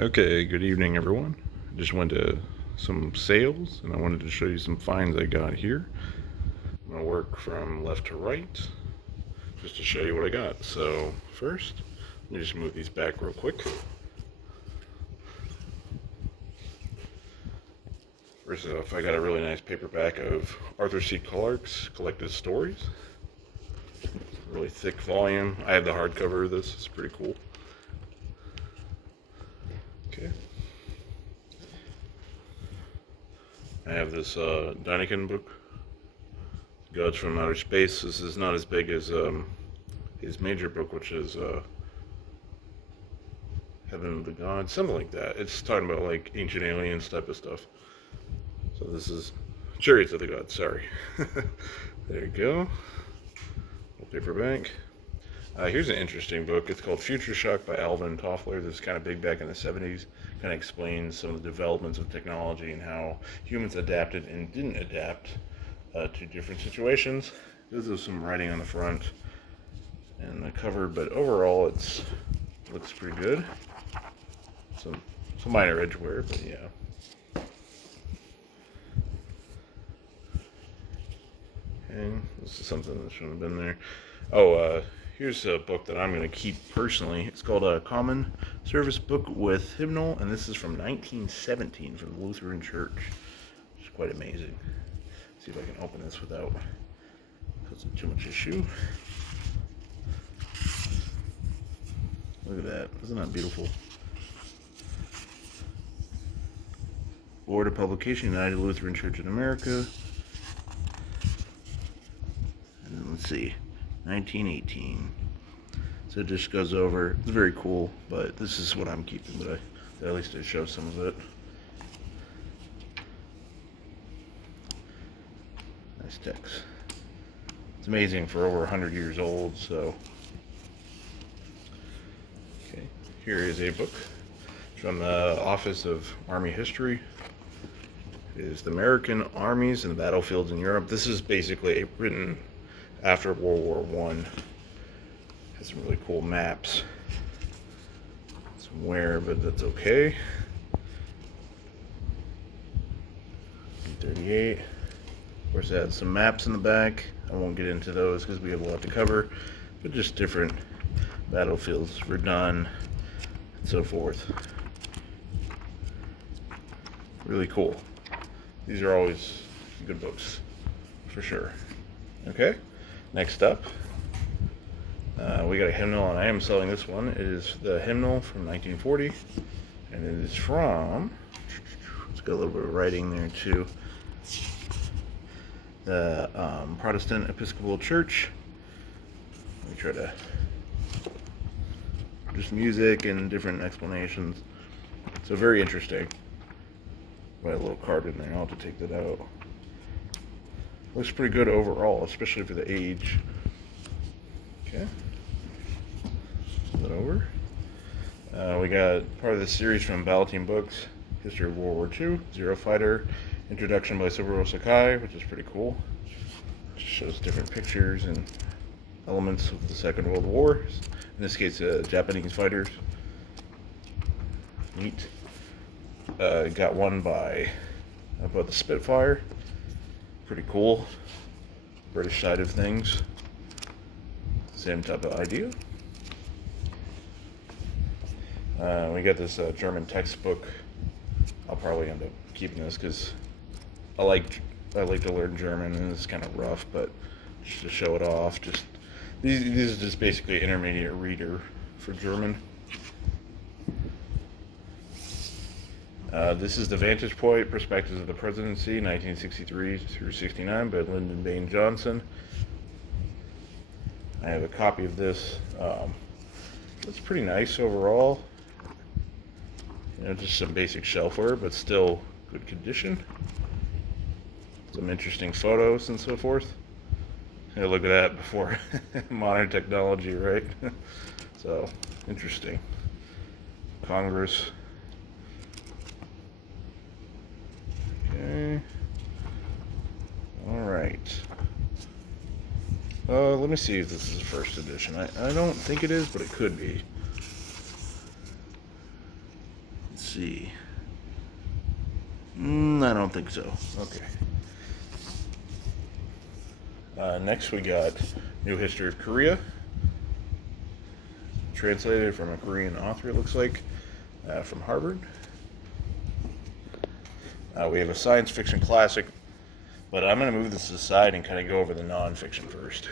Okay, good evening, everyone. I just went to some sales and I wanted to show you some finds I got here. I'm going to work from left to right just to show you what I got. So, first, let me just move these back real quick. First off, I got a really nice paperback of Arthur C. Clarke's Collected Stories. Really thick volume. I have the hardcover of this, it's pretty cool. Okay. I have this Daniken book, Gods from Outer Space. This is not as big as his major book, which is Heaven of the Gods, something like that. It's talking about like ancient aliens type of stuff. So this is Chariots of the Gods, sorry. There you go. Paperback. Here's an interesting book. It's called Future Shock by Alvin Toffler. This is kind of big back in the 70s. Kind of explains some of the developments of technology and how humans adapted and didn't adapt to different situations. There's some writing on the front and the cover, but overall it looks pretty good. Some minor edge wear, but yeah. Okay, this is something that shouldn't have been there. Oh, here's a book that I'm going to keep personally. It's called a Common Service Book with Hymnal, and this is from 1917 from the Lutheran Church. It's quite amazing. Let's see if I can open this without causing too much issue. Look at that. Isn't that beautiful? Board of Publication, United Lutheran Church in America. And then let's see, 1918. So it just goes over. It's very cool, but this is what I'm keeping, but at least it shows some of it. Nice text. It's amazing for over 100 years old, so. Okay, here is a book from the Office of Army History. It is the American Armies and the Battlefields in Europe. This is basically written after World War I. Has some really cool maps. Some wear, but that's okay. 38. Of course, it has some maps in the back. I won't get into those because we have a lot to cover, but just different battlefields, Verdun, and so forth. Really cool. These are always good books, for sure. Okay, next up, we got a hymnal, and I am selling this one. It is the hymnal from 1940, and it is from, it's got a little bit of writing there too, the Protestant Episcopal Church. Let me try to, just music and different explanations. So very interesting. Got a little card in there. I'll have to take that out. Looks pretty good overall, especially for the age. Okay. Flip it over. We got part of the series from Ballantine Books, History of World War II, Zero Fighter, Introduction by Saburo Sakai, which is pretty cool. Just shows different pictures and elements of the Second World War. In this case, Japanese fighters. Neat. Got one about the Spitfire. Pretty cool. British side of things. Same type of idea. We got this German textbook. I'll probably end up keeping this because I like to learn German, and it's kind of rough, but just to show it off. Just these is just basically intermediate reader for German. This is the Vantage Point, Perspectives of the Presidency, 1963 through 69 by Lyndon Baines Johnson. I have a copy of this. It's pretty nice overall. You know, just some basic shelfware, but still good condition. Some interesting photos and so forth. Yeah, look at that before modern technology, right? So, interesting. Congress. Okay. Alright. Let me see if this is the first edition. I don't think it is, but it could be. see. I don't think so. Okay. Next we got New History of Korea, translated from a Korean author, it looks like, from Harvard. We have a science fiction classic, but I'm going to move this aside and kind of go over the nonfiction first.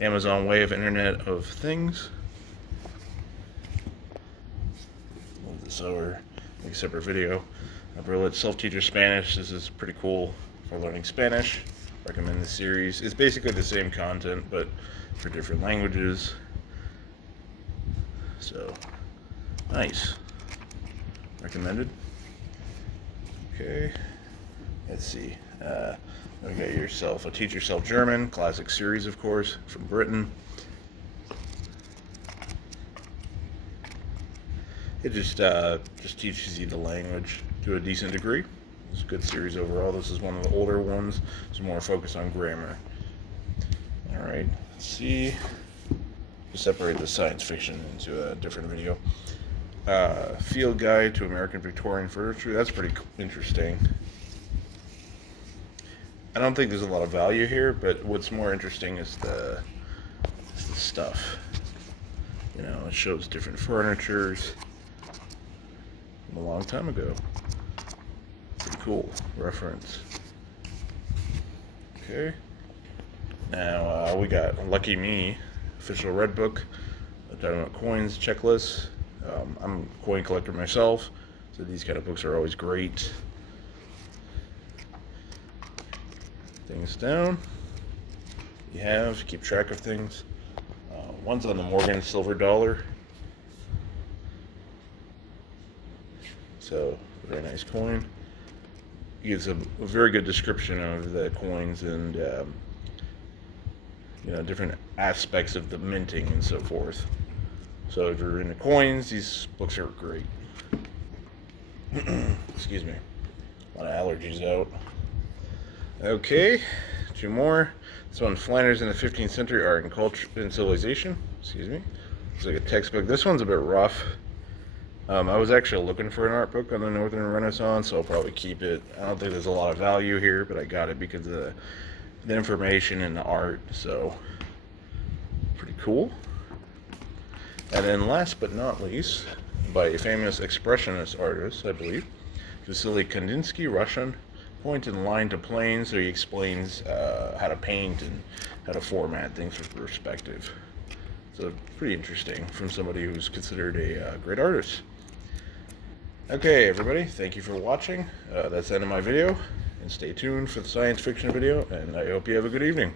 Amazon Way of Internet of Things. Move this over, make a separate video. Berlitz Self-Teacher Spanish. This is pretty cool for learning Spanish. Recommend the series. It's basically the same content, but for different languages. So, nice. Recommended. Okay. Let's see. We got yourself a Teach Yourself German, classic series, of course, from Britain. It just teaches you the language to a decent degree. It's a good series overall. This is one of the older ones. It's more focused on grammar. All right. Let's see. We'll separate the science fiction into a different video. Field Guide to American Victorian Furniture. That's pretty interesting. I don't think there's a lot of value here, but what's more interesting is the stuff. You know, it shows different furnitures from a long time ago. Pretty cool reference. Okay. Now we got Lucky Me, official red book, talking about coins, checklists. I'm a coin collector myself, so these kind of books are always great. Things down. You have to keep track of things. One's on the Morgan silver dollar. So, very nice coin. Gives a very good description of the coins and you know, different aspects of the minting and so forth. So if you're into coins, these books are great. Excuse me. A lot of allergies out. Okay, two more. This one, Flanders in the 15th Century, Art and Culture and Civilization. Excuse me. It's like a textbook. This one's a bit rough. I was actually looking for an art book on the Northern Renaissance, so I'll probably keep it. I don't think there's a lot of value here, but I got it because of the information and the art, so pretty cool. And then last but not least, by a famous expressionist artist, I believe, Vasily Kandinsky, Russian, Point and Line to Plane, so he explains how to paint and how to format things with perspective. So pretty interesting from somebody who's considered a great artist. Okay, everybody, thank you for watching. That's the end of my video, and stay tuned for the science fiction video, and I hope you have a good evening.